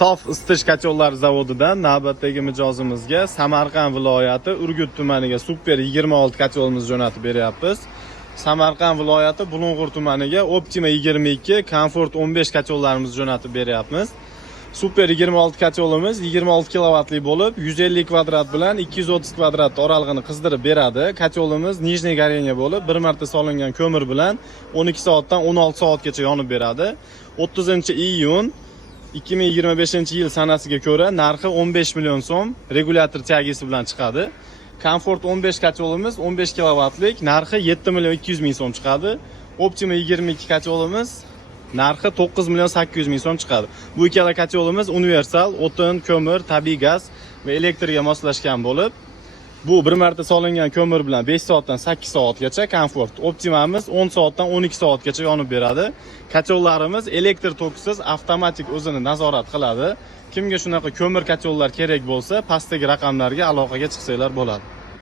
Tof isitish kachollar zavodidan navbatdagi mijozimizga Samarqand viloyati Urgut tumaniga Super 26 kacholimizni jo'natib beryapmiz. Samarqand viloyati Bulung'ur tumaniga Optima 22, Comfort 15 kachollarimizni jo'natib beryapmiz. Super 26 kacholimiz 26 kilovatli bo'lib, 150 kvadrat bilan 230 kvadrat oralig'ini qizdirib beradi. Kacholimiz nijniy горение bo'lib, bir marta solingan ko'mir bilan 12 soatdan 16 soatgacha yonib beradi. 30-iyun 2025-yil sanasiga ko'ra narxi 15 million so'm regulyator tagisi bilan chiqadi. Comfort 15 kacholimiz 15 kilovatlik narxi 7 million 200 ming so'm chiqadi. Optima 22 kacholimiz narxi 9 million 800 ming so'm chiqadi. Bu ikkala kacholimiz universal, o'tin, ko'mir, tabiiy gaz va elektrga moslashgan bo'lib, bu bir marta solingan ko'mir bilan 5 soatdan 8 soatgacha, Comfort Optimamiz 10 soatdan 12 soatgacha yonib beradi. Kachollarimiz elektr toksiz, avtomatik o'zini nazorat qiladi. Kimga shunaqa ko'mir kachollar kerak bo'lsa, pastdagi raqamlarga aloqaga chiqsanglar bo'ladi.